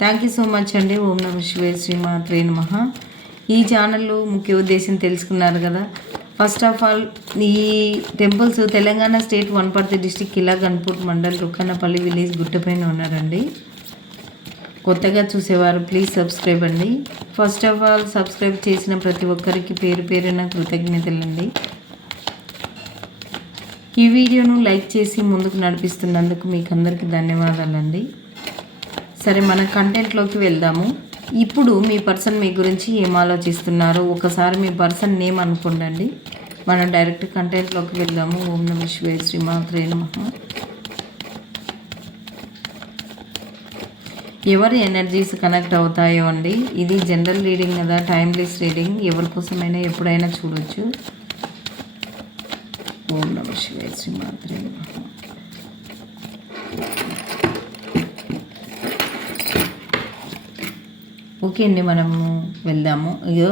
Thank you so much అండి. ఓం నమ శివే శ్రీమాత్రే నమ. ఈ ఛానల్లో ముఖ్య ఉద్దేశం తెలుసుకున్నారు కదా. ఫస్ట్ ఆఫ్ ఆల్ ఈ temples Telangana state Wanaparthy district Kila Ghanpur mandal Rukkannapalli village గుట్టపైన ఉన్నారండి. కొత్తగా చూసేవారు ప్లీజ్ సబ్స్క్రైబ్ అండి. ఫస్ట్ ఆఫ్ ఆల్ సబ్స్క్రైబ్ చేసిన ప్రతి ఒక్కరికి పేరు పేరున కృతజ్ఞతలండి. ఈ వీడియోను లైక్ చేసి ముందుకు నడిపిస్తున్నందుకు మీకు అందరికీ ధన్యవాదాలండి. సరే మన కంటెంట్లోకి వెళ్దాము. ఇప్పుడు మీ పర్సన్ మీ గురించి ఏం ఆలోచిస్తున్నారో? ఒకసారి మీ పర్సన్ నేమ్ అనుకోండి మనం డైరెక్ట్ కంటెంట్లోకి వెళ్దాము. ఓం నమ శివే శ్రీమాత్రే నమ. ఎవరి ఎనర్జీస్ కనెక్ట్ అవుతాయో అండి. ఇది జనరల్ రీడింగ్ కదా టైమ్లెస్ రీడింగ్ ఎవరి కోసమైనా ఎప్పుడైనా చూడొచ్చు. ఓం నమ శివే శ్రీమాత్రే నమ. ఓకే అండి మనము వెళ్దాము. ఇగో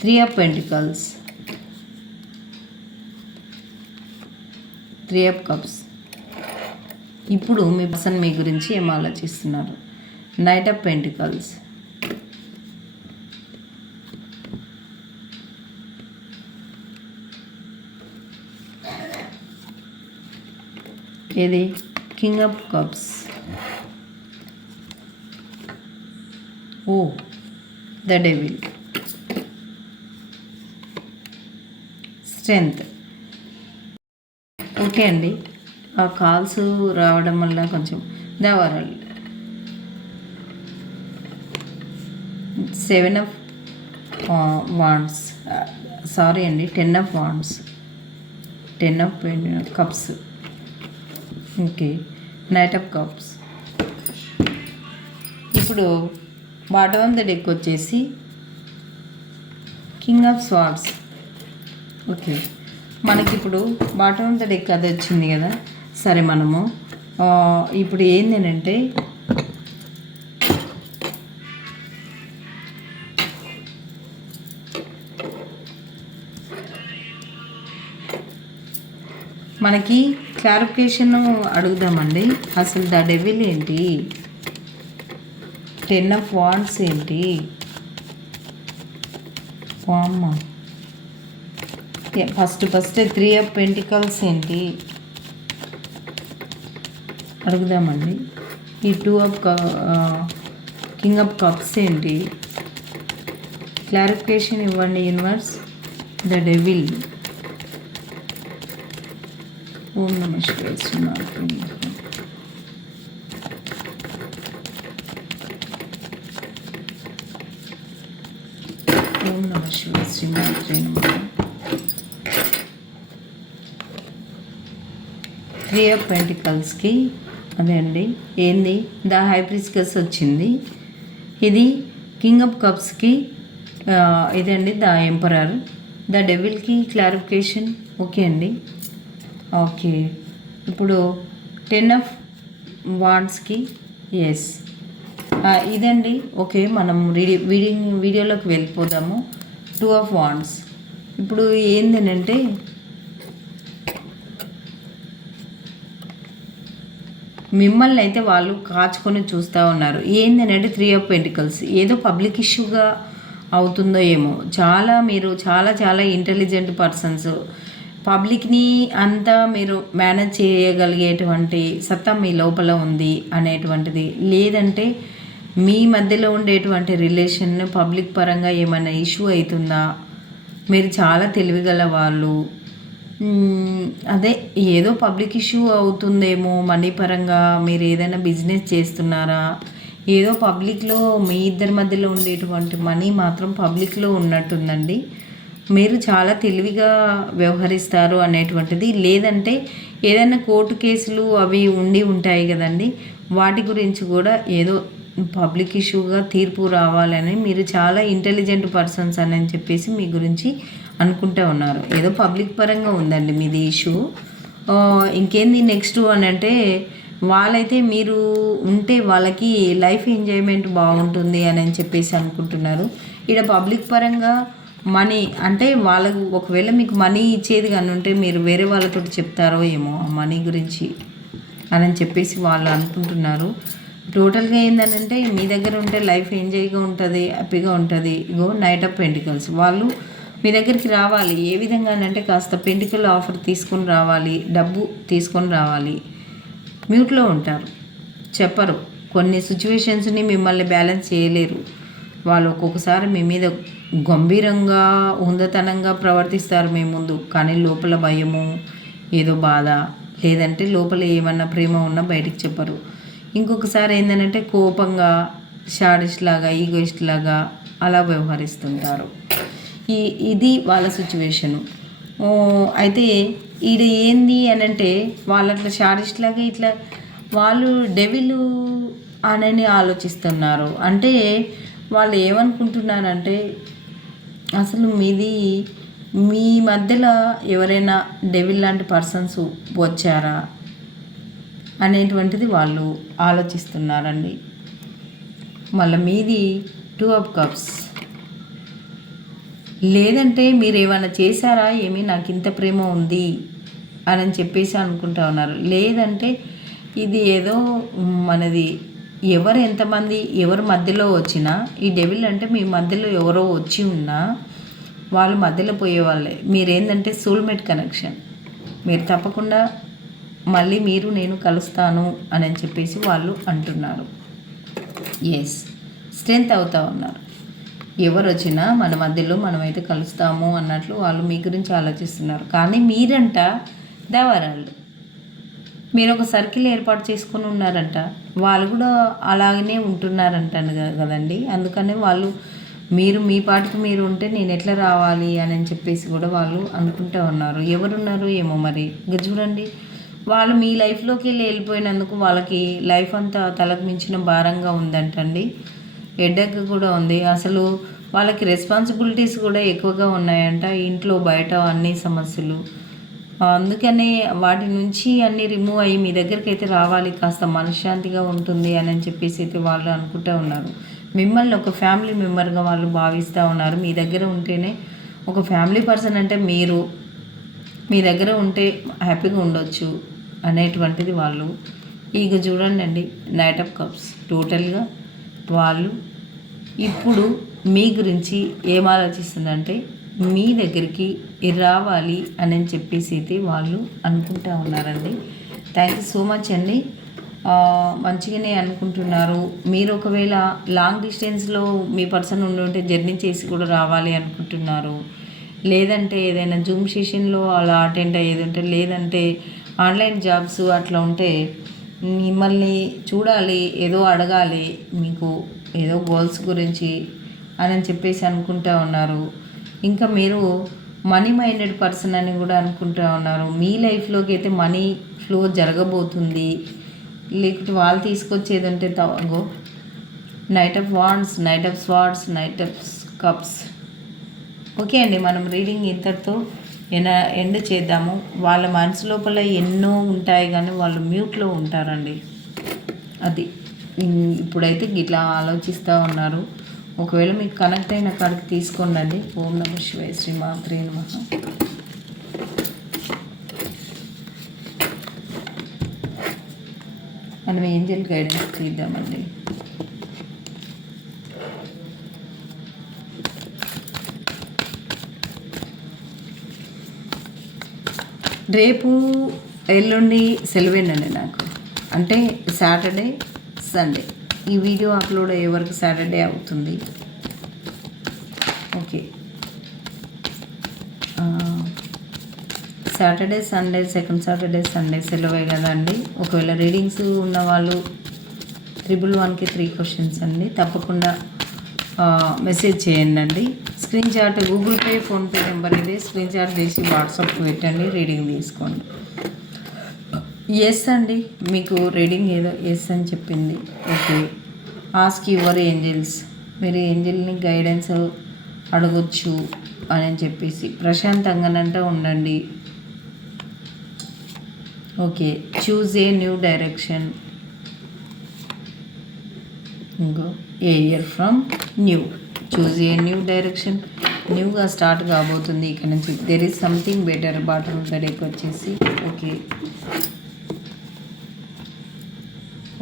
three of pentacles three of cups ఇప్పుడు మీ పర్సన్ మీ గురించి ఏం ఆలోచిస్తున్నారు? నైట్ ఆఫ్ పెంటికల్స్ ఇది king of cups oh the devil. Strength. Okay అండి. ఆ కాల్స్ రావడం వల్ల కొంచెం the world. Seven of wands sorry అండి ten of wands ten of cups. Okay. Knight of cups. ఇప్పుడు బాటమ్ ఆఫ్ ద డెక్ వచ్చేసి king of swords okay. మనకి ఇప్పుడు బాటమ్ ఆఫ్ ద డెక్ అది వచ్చింది కదా? సరే మనము ఇప్పుడు ఇప్పుడు ఏంటంటే మనకి క్లారిఫికేషన్ అడుగుదామండి. అసలు ద డెవిల్ ఏంటి? టెన్ ఆఫ్ వాన్స్ ఏంటి? వామ్మ first first three of pentacles ఏంటి? అడుగుదామండి. ఈ two of king of cups ఏంటి? క్లారిఫికేషన్ ఇవ్వండి యూనివర్స్ ద డెవిల్ ఓం నమ శివాయ శ్రీమాత్రే నమః. ఓం నమ శివాయ త్రీ ఆఫ్ పెంటికల్స్కి అదే అండి ఏంది? ద హైప్రిస్కస్ వచ్చింది. ఇది కింగ్ ఆఫ్ కప్స్కి ఇదండి ద ఎంపరర్ ద డెవిల్కి క్లారిఫికేషన్ ఓకే అండి. ఓకే. ఇప్పుడు టెన్ ఆఫ్ వాండ్స్కి ఎస్ ఇదండి. ఓకే మనం రీడి వీడింగ్ వీడియోలోకి వెళ్ళిపోదాము. టూ ఆఫ్ వాండ్స్ ఇప్పుడు ఏంటనంటే మిమ్మల్ని అయితే వాళ్ళు కాచుకొని చూస్తూ ఉన్నారు. ఏంటంటే త్రీ ఆఫ్ పెంటికల్స్ ఏదో పబ్లిక్ ఇష్యూగా అవుతుందో ఏమో. చాలా మీరు చాలా చాలా ఇంటెలిజెంట్ పర్సన్స్ పబ్లిక్ని అంతా మీరు మేనేజ్ చేయగలిగేటువంటి సత్తా మీ లోపల ఉంది అనేటువంటిది. లేదంటే మీ మధ్యలో ఉండేటువంటి రిలేషన్ పబ్లిక్ పరంగా ఏమైనా ఇష్యూ అవుతుందా మీరు చాలా తెలివిగల వాళ్ళు. అదే ఏదో పబ్లిక్ ఇష్యూ అవుతుందేమో మనీ పరంగా మీరు ఏదైనా బిజినెస్ చేస్తున్నారా? ఏదో పబ్లిక్లో మీ ఇద్దరి మధ్యలో ఉండేటువంటి మనీ మాత్రం పబ్లిక్లో ఉన్నట్టుందండి. మీరు చాలా తెలివిగా వ్యవహరిస్తారు అనేటువంటిది. లేదంటే ఏదైనా కోర్టు కేసులు అవి ఉండి ఉంటాయి కదండి. వాటి గురించి కూడా ఏదో పబ్లిక్ ఇష్యూగా తీర్పు రావాలని మీరు చాలా ఇంటెలిజెంట్ పర్సన్స్ అని చెప్పేసి మీ గురించి అనుకుంటూ ఉన్నారు. ఏదో పబ్లిక్ పరంగా ఉందండి మీది ఇష్యూ. ఇంకేంది నెక్స్ట్ అని అంటే వాళ్ళైతే మీరు ఉంటే వాళ్ళకి లైఫ్ ఎంజాయ్మెంట్ బాగుంటుంది అని అని చెప్పేసి అనుకుంటున్నారు. ఇక్కడ పబ్లిక్ పరంగా మనీ అంటే వాళ్ళకు ఒకవేళ మీకు మనీ ఇచ్చేది కానీ ఉంటే మీరు వేరే వాళ్ళతో చెప్తారో ఏమో ఆ మనీ గురించి అని చెప్పేసి వాళ్ళు అనుకుంటున్నారు. టోటల్గా ఏంటంటే మీ దగ్గర ఉంటే లైఫ్ ఎంజాయ్గా ఉంటుంది హ్యాపీగా ఉంటుంది. ఇగో నైట్ ఆఫ్ పెంటికల్స్. వాళ్ళు మీ దగ్గరికి రావాలి. ఏ విధంగా అంటే కాస్త పెంటికల్ ఆఫర్ తీసుకొని రావాలి డబ్బు తీసుకొని రావాలి. మ్యూట్లో ఉంటారు. చెప్పరు. కొన్ని సిచ్యువేషన్స్ని మిమ్మల్ని బ్యాలెన్స్ చేయలేరు. వాళ్ళు ఒక్కొక్కసారి మీ మీద గంభీరంగా ఉందతనంగా ప్రవర్తిస్తారు మీ ముందు. కానీ లోపల భయము ఏదో బాధ. లేదంటే లోపల ఏమన్నా ప్రేమ ఉన్నా బయటికి చెప్పరు. ఇంకొకసారి ఏంటంటే కోపంగా షాడిస్ట్ లాగా ఈగోయిస్ట్ లాగా అలా వ్యవహరిస్తుంటారు. ఈ ఇది వాళ్ళ సిచ్యువేషను అయితే ఈడ ఏంది అని అంటే వాళ్ళు అట్లా షాడిస్ట్ లాగా ఇట్లా వాళ్ళు డెవిల్ అని ఆలోచిస్తున్నారు. అంటే వాళ్ళు ఏమనుకుంటున్నారంటే అసలు మీది మీ మధ్యలో ఎవరైనా డెవిల్ లాంటి పర్సన్స్ వచ్చారా? అనేటువంటిది వాళ్ళు ఆలోచిస్తున్నారండి. మళ్ళీ మీది టూ ఆఫ్ కప్స్. లేదంటే మీరు ఏమైనా చేశారా? ఏమి నాకు ఇంత ప్రేమ ఉంది అని చెప్పేసి అనుకుంటా ఉన్నారు. లేదంటే ఇది ఏదో మనది ఎవరు ఎంతమంది ఎవరి మధ్యలో వచ్చినా ఈ డెవిల్ అంటే మీ మధ్యలో ఎవరో వచ్చి ఉన్నా వాళ్ళు మధ్యలో పోయేవాళ్ళే. మీరేంటంటే సోల్మేట్ కనెక్షన్. మీరు తప్పకుండా మళ్ళీ మీరు నేను కలుస్తాను అని చెప్పేసి వాళ్ళు అంటున్నారు. ఎస్ స్ట్రెంత్ అవుతా ఉన్నారు. ఎవరు వచ్చినా మన మధ్యలో మనమైతే కలుస్తాము అన్నట్లు వాళ్ళు మీ గురించి ఆలోచిస్తున్నారు. కానీ మీరంట దేవరాళ్ళు. మీరు ఒక సర్కిల్ ఏర్పాటు చేసుకొని ఉన్నారంట. వాళ్ళు కూడా అలాగనే ఉంటున్నారంటాను కదండి. అందుకనే వాళ్ళు మీరు మీ పాటికి మీరు ఉంటే నేను ఎట్లా రావాలి అని చెప్పేసి కూడా వాళ్ళు అనుకుంటూ ఉన్నారు. ఎవరున్నారు ఏమో మరి? ఇంకా చూడండి. వాళ్ళు మీ లైఫ్లోకి వెళ్ళి వెళ్ళిపోయినందుకు వాళ్ళకి లైఫ్ అంతా తలకు మించిన భారంగా ఉందంటండి. హెడ్ఎక్ కూడా ఉంది. అసలు వాళ్ళకి రెస్పాన్సిబిలిటీస్ కూడా ఎక్కువగా ఉన్నాయంట. ఇంట్లో బయట అన్ని సమస్యలు. అందుకనే వాటి నుంచి అన్ని రిమూవ్ అయ్యి మీ దగ్గరికి అయితే రావాలి. కాస్త మనశ్శాంతిగా ఉంటుంది అని అని చెప్పేసి అయితే వాళ్ళు అనుకుంటూ ఉన్నారు. మిమ్మల్ని ఒక ఫ్యామిలీ మెంబర్గా వాళ్ళు భావిస్తూ ఉన్నారు. మీ దగ్గర ఉంటేనే ఒక ఫ్యామిలీ పర్సన్ అంటే మీరు. మీ దగ్గర ఉంటే హ్యాపీగా ఉండొచ్చు. అనేటువంటిది వాళ్ళు. ఇక చూడండి అండి నైట్ ఆఫ్ కప్స్ టోటల్గా వాళ్ళు ఇప్పుడు మీ గురించి ఏం ఆలోచిస్తుందంటే మీ దగ్గరికి రావాలి అని చెప్పేసి అయితే వాళ్ళు అనుకుంటా ఉన్నారండి. థ్యాంక్ యూ సో మచ్ అండి. మంచిగానే అనుకుంటున్నారు. మీరు ఒకవేళ లాంగ్ డిస్టెన్స్లో మీ పర్సన్ ఉండి ఉంటే జర్నీ చేసి కూడా రావాలి అనుకుంటున్నారు. లేదంటే ఏదైనా జూమ్ సెషన్లో అలా అటెండ్ అయ్యేది ఉంటే లేదంటే ఆన్లైన్ జాబ్స్ అట్లా ఉంటే మిమ్మల్ని చూడాలి ఏదో అడగాలి మీకు ఏదో గోల్స్ గురించి అని చెప్పేసి అనుకుంటా ఉన్నారు. ఇంకా మీరు మనీ మైండెడ్ పర్సన్ అని కూడా అనుకుంటూ ఉన్నారు. మీ లైఫ్లోకి అయితే మనీ ఫ్లో జరగబోతుంది. లేకపోతే వాళ్ళు తీసుకొచ్చేది ఉంటే తగో knight of wands knight of swords knight of cups. Okay అండి మనం రీడింగ్ ఇంతటితో ఎన ఎండ్ చేద్దాము. వాళ్ళ మనసు లోపల ఎన్నో ఉంటాయి కానీ వాళ్ళు మ్యూట్లో ఉంటారండి. అది. ఇప్పుడైతే ఇట్లా ఆలోచిస్తూ ఉన్నారు. ఒకవేళ మీకు కనెక్ట్ అయిన కాడికి తీసుకోండి అండి ఓం నమ శివాయ శ్రీ మాత్రే నమ. మనం ఏంజల్ గైడెన్స్ తీద్దామండి. రేపు ఎల్లుండి సెలవేనండి నాకు. అంటే సాటర్డే సండే. ఈ వీడియో అప్లోడ్ అయ్యే వరకు సాటర్డే అవుతుంది. Okay. Saturday Sunday second Saturday Sunday సెలవే కదండి. ఒకవేళ రీడింగ్స్ ఉన్న వాళ్ళు త్రిబుల్ వన్కి త్రీ క్వశ్చన్స్ అండి. తప్పకుండా మెసేజ్ చేయండి screenshot Google Pay PhonePe number ఇది. స్క్రీన్ షాట్ తీసి వాట్సాప్కి పెట్టండి. రీడింగ్ తీసుకోండి. ఎస్ అండి. మీకు రీడింగ్ ఏదో ఎస్ అని చెప్పింది. ఓకే ఆస్క్ యువర్ ఏంజల్స్ మీరు ఏంజల్ని గైడెన్స్ అడగొచ్చు అని చెప్పేసి. ప్రశాంతంగానంట ఉండండి. Okay choose a new direction ఇంకో a year from new choose a new direction న్యూగా స్టార్ట్ కాబోతుంది ఇక్కడ నుంచి. There is something better bottom the deck వచ్చేసి ఓకే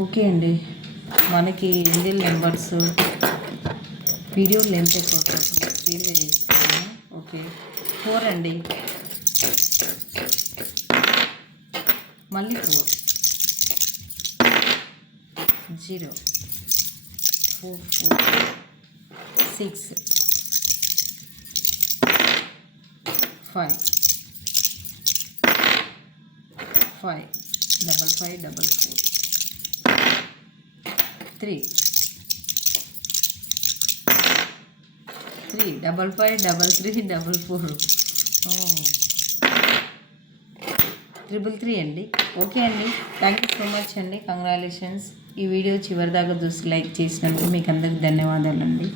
ఓకే అండి. మనకి ఏంజల్ నెంబర్స్ వీడియో లెంత్ ఎక్కువ స్పీడ్గా ఓకే ఫోర్ అండి. మళ్ళీ four zero four four six five five double five double four three three double five double three double four triple three అండి. Okay అండి. Thank you so much అండి. Congratulations ఈ video చివరిదాకా చూసి లైక్ చేసినందుకు మీకు అందరికి ధన్యవాదాలండి.